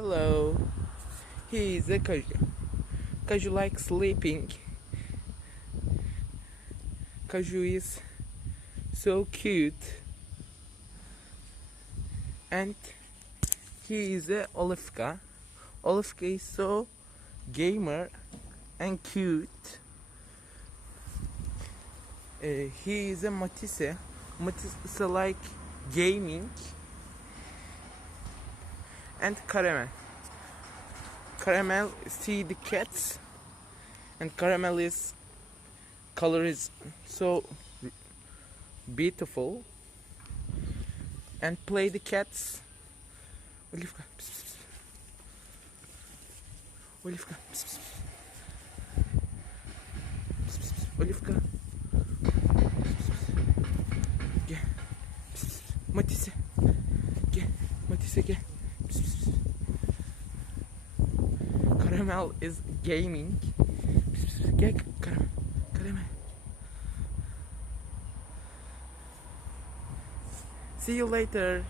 Hello, he is a Kaju. Kaju likes sleeping. Kaju is so cute, and he is a Olivka. Olivka is so gamer and cute. He is a Matisse. Matisse like gaming, and Caramel. Caramel see the cats, and Caramel is color is so beautiful, and play the cats. Olivka, pss, pss. Olivka, pss, pss. Pss, pss, pss. Olivka, gel, pss, pss. Matisse, gel, Matisse gel. Pss, pss, pss. Caramel is gaming. Pss, pss, pss. Gel, Caramel, Caramel. See you later.